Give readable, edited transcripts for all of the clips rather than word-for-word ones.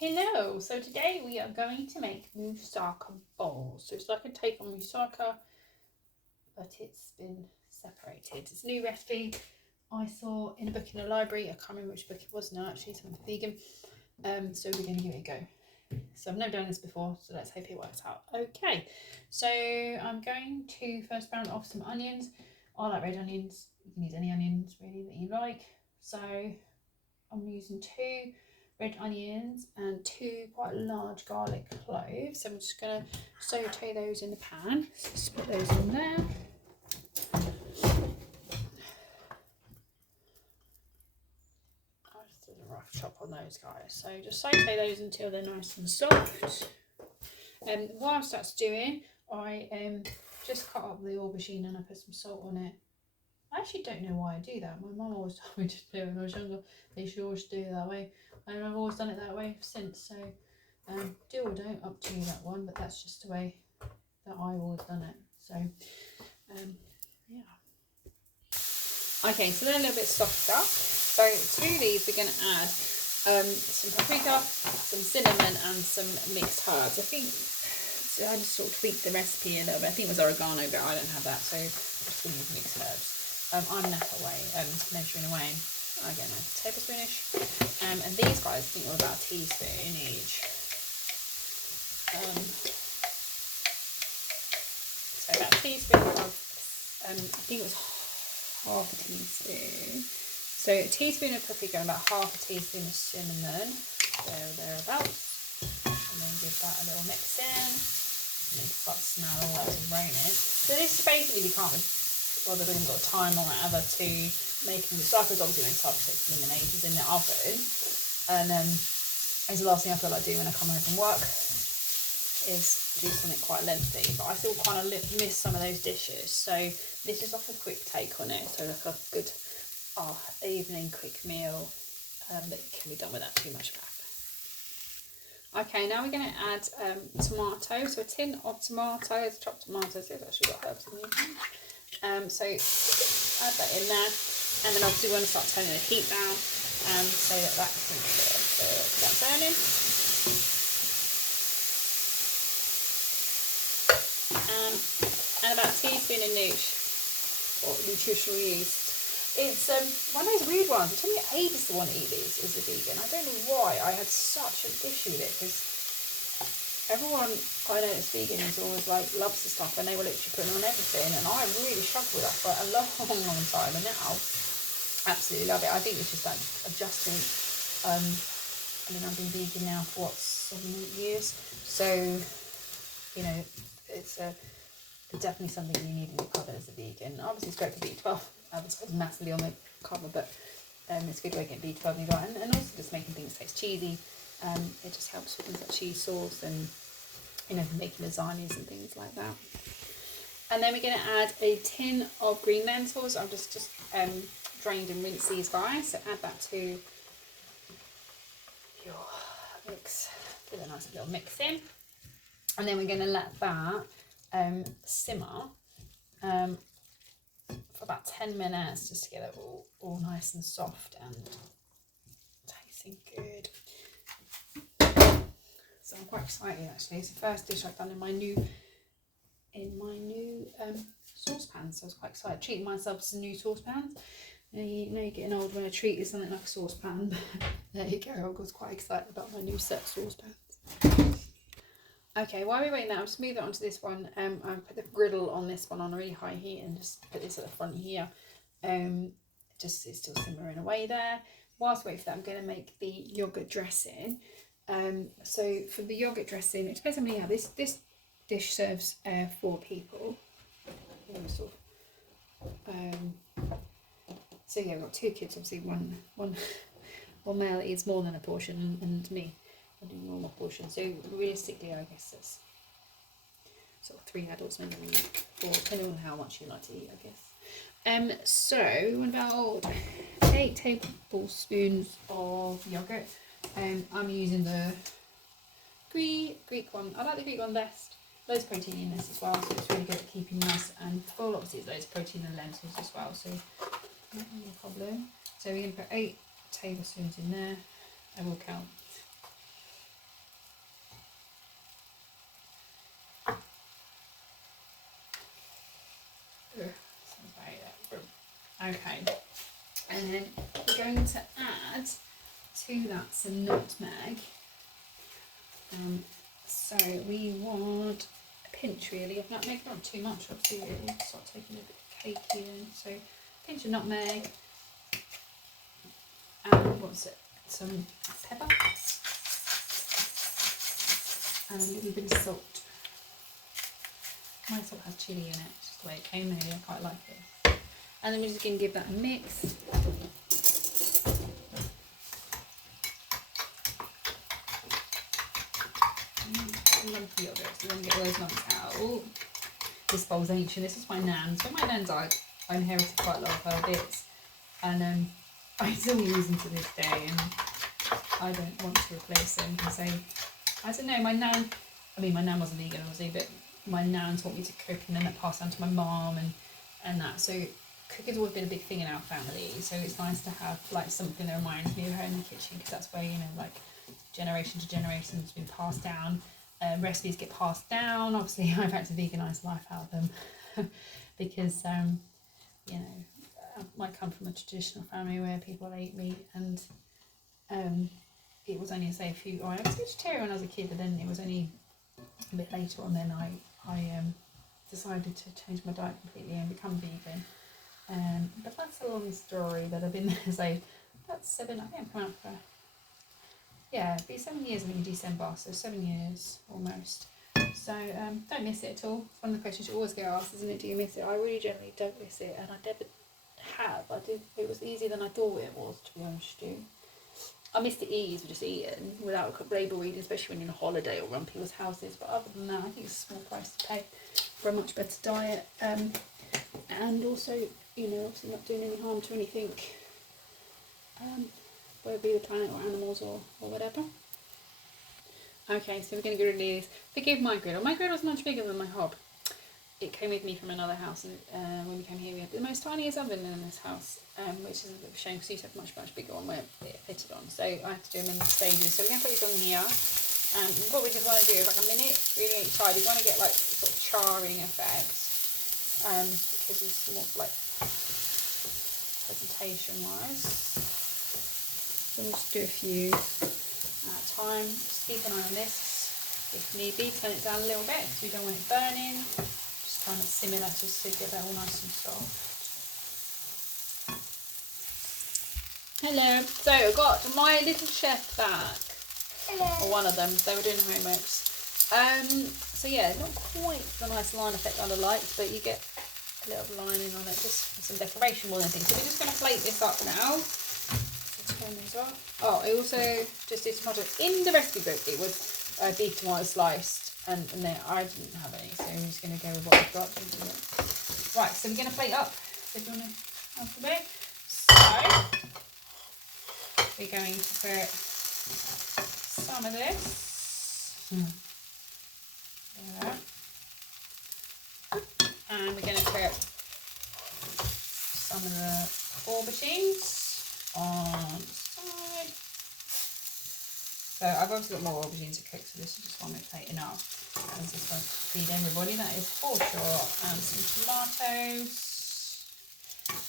Hello, so today we are going to make Moussaka Bowls. So it's like a take on Moussaka, but it's been separated. It's a new recipe I saw in a book in the library. I can't remember which book it was now, actually, something vegan. So we're going to give it a go. So I've never done this before, so let's hope it works out. Okay, so I'm going to first brown off some onions. I like red onions. You can use any onions really that you like. So I'm using 2 red onions and 2 quite large garlic cloves. So I'm just going to saute those in the pan. So just put those in there. I just did a rough chop on those guys. So just saute those until they're nice and soft. Whilst that's doing, I just cut up the aubergine and I put some salt on it. I actually don't know why I do that. My mum always told me to do it when I was younger. They should always do it that way. And I've always done it that way since. So do or don't, up to you that one. But that's just the way that I've always done it. So yeah. Okay, so they're a little bit softer. So to these we're going to add some paprika, some cinnamon and some mixed herbs. I think I just sort of tweaked the recipe a little bit. I think it was oregano, but I don't have that. So I'm just going to use mixed herbs. I'm measuring away, I don't know, tablespoonish. And these guys, I think are about a teaspoon each. So about a teaspoon of, I think it was half a teaspoon. So a teaspoon of paprika and about half a teaspoon of cinnamon, thereabouts. And then give that a little mix in. And then start to smell all that raining. So this is basically, we can't bother, we haven't got time or whatever to making the moussaka. Obviously when it's eliminated in the oven, and it's the last thing I feel like doing when I come home from work is do something quite lengthy, but I still kind of miss some of those dishes, so this is like a quick take on it, so like a good evening quick meal that can be done without too much prep. Okay, now we're going to add tomato, so a tin of tomatoes, chopped tomatoes. It's actually got herbs in here. So add that in there, and then obviously we want to start turning the heat down so that can start burning. And about a teaspoon of nooch, or nutritional yeast. It's one of those weird ones. It took me ages to want to eat these as a vegan. I don't know why I had such an issue with it, because everyone I know that's vegan is always like loves the stuff and they will literally put it on everything, and I really struggled with that for a long time, and now absolutely love it. I think it's just that adjustment. I mean, I've been vegan now for 7-8 years, so you know it's definitely something you need in your cupboard as a vegan. Obviously it's great for B12, advertised massively on the cover, but it's a good way to get B12 in your diet, and also just making things taste cheesy. It just helps with things like cheese sauce and, you know, making lasagnas and things like that. And then we're going to add a tin of green lentils. I've just drained and rinsed these guys. So add that to your mix. Give it a nice little mix in. And then we're going to let that simmer for about 10 minutes just to get it all nice and soft and tasting good. So I'm quite excited actually. It's the first dish I've done in my new saucepan, so I was quite excited. Treating myself to some new saucepans. You know, you're getting old when a treat is something like a saucepan. There you go. I was quite excited about my new set of saucepans. Okay, while we're waiting now, I'll just move it onto this one. I put the griddle on this one on a really high heat and just put this at the front here. Just it's still simmering away there. Whilst I wait for that, I'm going to make the yogurt dressing. So for the yogurt dressing, it depends how many you have. This dish serves 4 people. So yeah, I've got 2 kids. Obviously, one male eats more than a portion, and me, I do normal portion. So realistically, I guess that's sort of 3 adults, maybe 4, depending on how much you like to eat, I guess. So about 8 tablespoons of yogurt. I'm using the Greek one. I like the Greek one best. Loads of protein in this as well, so it's really good at keeping nice and full. Obviously, there's loads of protein in lentils as well, so not really a problem. So we're going to put 8 tablespoons in there. I will count. Okay, and then we're going to add to that some nutmeg. So we want a pinch really of nutmeg, not too much obviously, it'll start taking a bit cakey then. So a pinch of nutmeg, and what's it? Some pepper, and a little bit of salt. My salt has chilli in it, just the way it came really, I quite like it. And then we're just going to give that a mix. Lumpy yogurt, so then get all those lumps out. Ooh, this bowl's ancient. This is my nan's. When my nan died, I inherited quite a lot of her bits, and I still use them to this day, and I don't want to replace them because I don't know, my nan wasn't vegan obviously, but my nan taught me to cook, and then that passed down to my mum and that. So cooking's always been a big thing in our family. So it's nice to have like something that reminds me of her in the kitchen, because that's where, you know, like generation to generation it's been passed down. Recipes get passed down. Obviously, I've had to veganise life out of them because you know, I might come from a traditional family where people ate meat, and it was only say a few. I was vegetarian when I was a kid, but then it was only a bit later on. Then I decided to change my diet completely and become vegan. But that's a long story that I've been there. So that's 7. I think I've come out for. Yeah, it'll be 7 years in December, so 7 years almost. So don't miss it at all. It's one of the questions you always get asked, isn't it? Do you miss it? I really generally don't miss it, and I never have. I did. It was easier than I thought it was, to be honest with you. I miss the ease of just eating without label reading, especially when you're on a holiday or around people's houses. But other than that, I think it's a small price to pay for a much better diet, and also, you know, obviously not doing any harm to anything. Whether it be the planet or animals or whatever. Okay, so we're going to get rid of these. Forgive my griddle. My griddle's much bigger than my hob. It came with me from another house, and when we came here we had the most tiniest oven in this house, which is a bit of a shame because you used to have a much bigger one where it fitted on. So I had to do them in stages. So we're going to put these on here. What we just want to do is like a minute, really each side. We want to get like sort of charring effect, because it's more like presentation wise. We'll just do a few at a time. Just keep an eye on this. If need be, turn it down a little bit because we don't want it burning. Just kind of simmer that just to get that all nice and soft. Hello. So I've got my little chef back. Hello. Or one of them. They were doing homeworks. So yeah, not quite the nice line effect I liked, but you get a little lining on it, just some decoration more than anything. So we're just going to plate this up now. Turn these off. Oh, I also just did some projects in the recipe book. It was beef tomato sliced, and then I didn't have any, so I'm just going to go with what I've got. Right, so we're going to plate up. So do you want to help a bit? So we're going to put some of this. There. And we're going to put some of the aubergines on the side. So I've obviously got more aubergines to cook, so this is just one plate enough. And this won't feed everybody, that is for sure. And some tomatoes.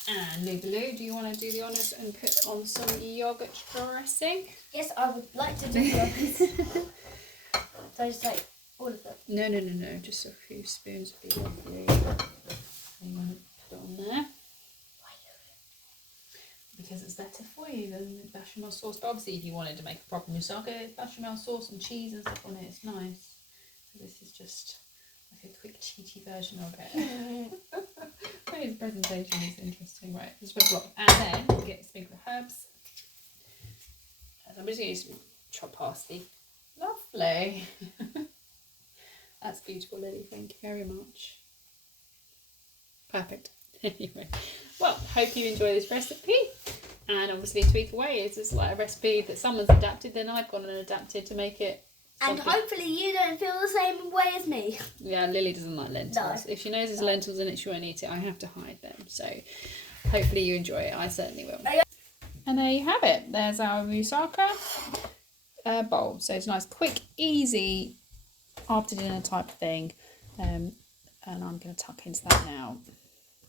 And Lou, do you want to do the honours and put on some yogurt dressing? Yes, I would like to do yogurt. So I just like all of them? No, just a few spoons would be lovely. You want to put it on there. Because it's better for you than the bechamel sauce. But obviously if you wanted to make a proper moussaka, bechamel sauce and cheese and stuff on it, it's nice. So this is just like a quick cheaty version of it. His presentation is interesting, right? Just put a block. And then get sprinkle of herbs. So I'm just going to use chopped parsley. Lovely. That's beautiful, Lily. Thank you very much. Perfect. Anyway, well, hope you enjoy this recipe, and obviously tweak away. It's just like a recipe that someone's adapted, then I've gone and adapted to make it something. And hopefully you don't feel the same way as me. Yeah, Lily doesn't like lentils. No. If she knows there's lentils in it, she won't eat it. I have to hide them. So hopefully you enjoy it. I certainly will. And there you have it. There's our moussaka bowl. So it's nice, quick, easy, after dinner type of thing. And I'm going to tuck into that now.